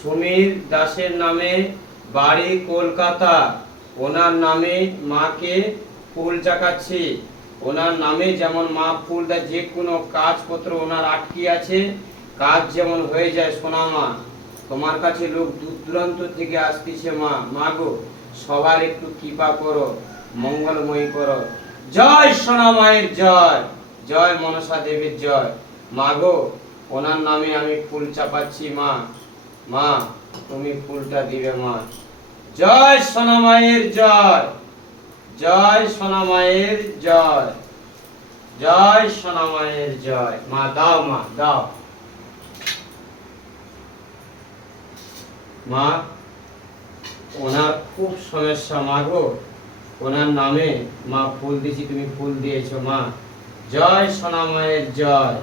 সমীর দাসের নামে, বাড়ি কলকাতা। ওনার নামে মাকে ফুল চাকাচ্ছি। ওনার নামে যেমন মা ফুল দেয়, যে কোনো কাজপত্র ওনার আটকে আছে, কাজ যেমন হয়ে যায়। সোনা মা, তোমার কাছে লোক দূর দূরান্ত থেকে আসতেছে মা। মা গো, সবার একটু কৃপা করো, মঙ্গলময়ী করো। জয় সোনা মায়ের জয়, জয় মনসা দেবীর জয়। মা গো, ওনার নামে আমি ফুল চাপাচ্ছি মা। মা, তুমি ফুলটা দিবে মা। জয় সোনা মায়ের জয়, জয় সোনা মায়ের জয়, জয় সোনা মায়ের জয়। মা দাও, মা দাও। মা, ওনার খুব সমস্যা মা গো, ওনার নামে মা ফুল দিয়েছি, তুমি ফুল দিয়েছো মা। জয় সোনা মায়ের জয়,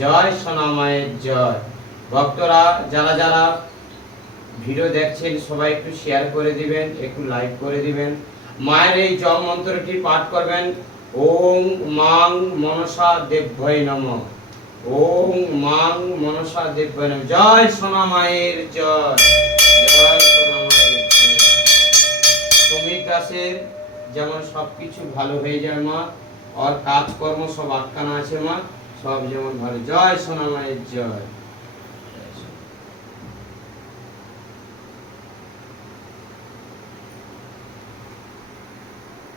জয় সোনা মায়ের জয়। ভক্তরা যারা যারা ভিডিও দেখছেন সবাই একটু শেয়ার করে দিবেন, একটু লাইক করে দিবেন। মায়ের এই জপ মন্ত্রটি পাঠ করবেন। ওং মাং মনসা দেবভয় নমঃ, ওং মাং মনসা দেবভয় নমঃ। জয় সোনা মায়ের জয়, জয় সোনা মায়ের জয়। সমীর দাসের যেমন সবকিছু ভালো হয়ে যায় মা, আর কাজকর্ম সব আটকানো আছে মা, সব যেমন ভালো। জয় সোনা মায়ের জয়।